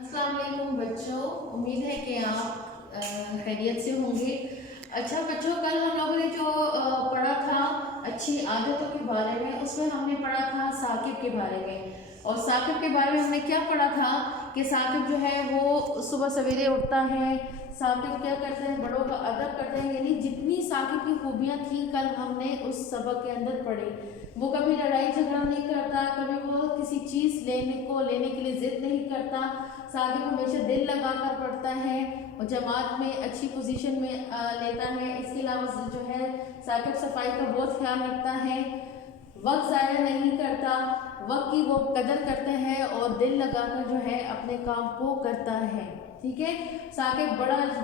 अस्सलाम वालेकुम बच्चों, उम्मीद है कि आप खैरियत से होंगे। अच्छा बच्चों, कल हम लोगों ने जो पढ़ा था अच्छी आदतों के बारे में, उसमें हमने पढ़ा था साकिब के बारे में। और साकिब के बारे में हमने क्या पढ़ा था कि साकिब जो है वो सुबह सवेरे उठता है, साकिब क्या करते हैं, बड़ों का अदब करते हैं। यानी जितनी साकिब की खूबियाँ थी कल हमने उस सबक के अंदर पढ़ी। वो कभी लड़ाई झगड़ा नहीं करता, कभी वो किसी चीज़ लेने के लिए ज़िद नहीं करता। साकिब हमेशा दिल लगा कर पढ़ता है और जमात में अच्छी पोजीशन में लेता है। इसके अलावा जो है साकिब सफाई का बहुत ख्याल रखता है, वक्त ज़ाया नहीं करता, वक्त की वो कदर करते हैं और दिल लगाकर जो है अपने काम को करता है। ठीक है, साकिब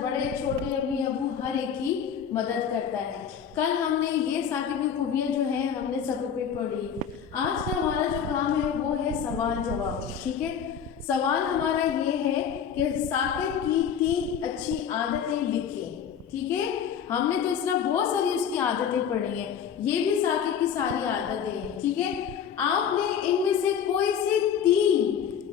बड़े छोटे अम्मी अबू हर एक की मदद करता है। कल हमने ये साकिब की खूबियाँ जो हैं हमने सबक पे पढ़ी। आज का हमारा जो काम है वो है सवाल जवाब। ठीक है, सवाल हमारा ये है कि साकिब की 3 अच्छी आदतें लिखें। ठीक है, हमने तो इस तरह बहुत सारी उसकी आदतें पढ़ी हैं, ये भी साकिब की सारी आदतें हैं। ठीक है, आपने इनमें से कोई सी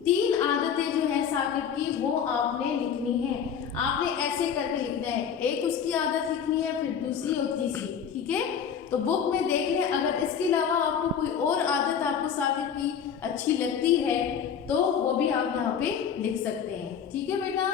तीन आदतें जो है साकिब की वो आपने लिखनी है। आपने ऐसे करके लिखना है, एक उसकी आदत लिखनी है, फिर दूसरी और तीसरी। ठीक है, तो बुक में देख लें, अगर इसके अलावा आपको कोई और आदत आपको साकिब की अच्छी लगती है तो वो भी आप यहाँ पे लिख सकते हैं। ठीक है बेटा,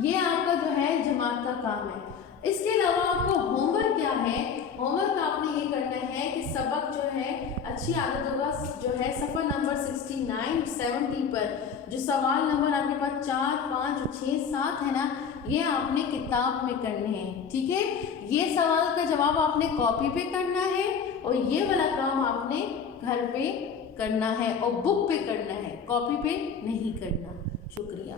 ये आपका जो है जमात का काम है। इसके अलावा आपको होमवर्क क्या है, होमवर्क आपने ये करना है कि सबक जो है अच्छी आदतों का जो है सफ़र नंबर 69-70 पर जो सवाल नंबर आपके पास 4, 5, 6, 7 है ना, ये आपने किताब में करने हैं। ठीक है, ये सवाल का जवाब आपने कॉपी पे करना है और ये वाला काम आपने घर पे करना है और बुक पे करना है, कॉपी पे नहीं करना। शुक्रिया।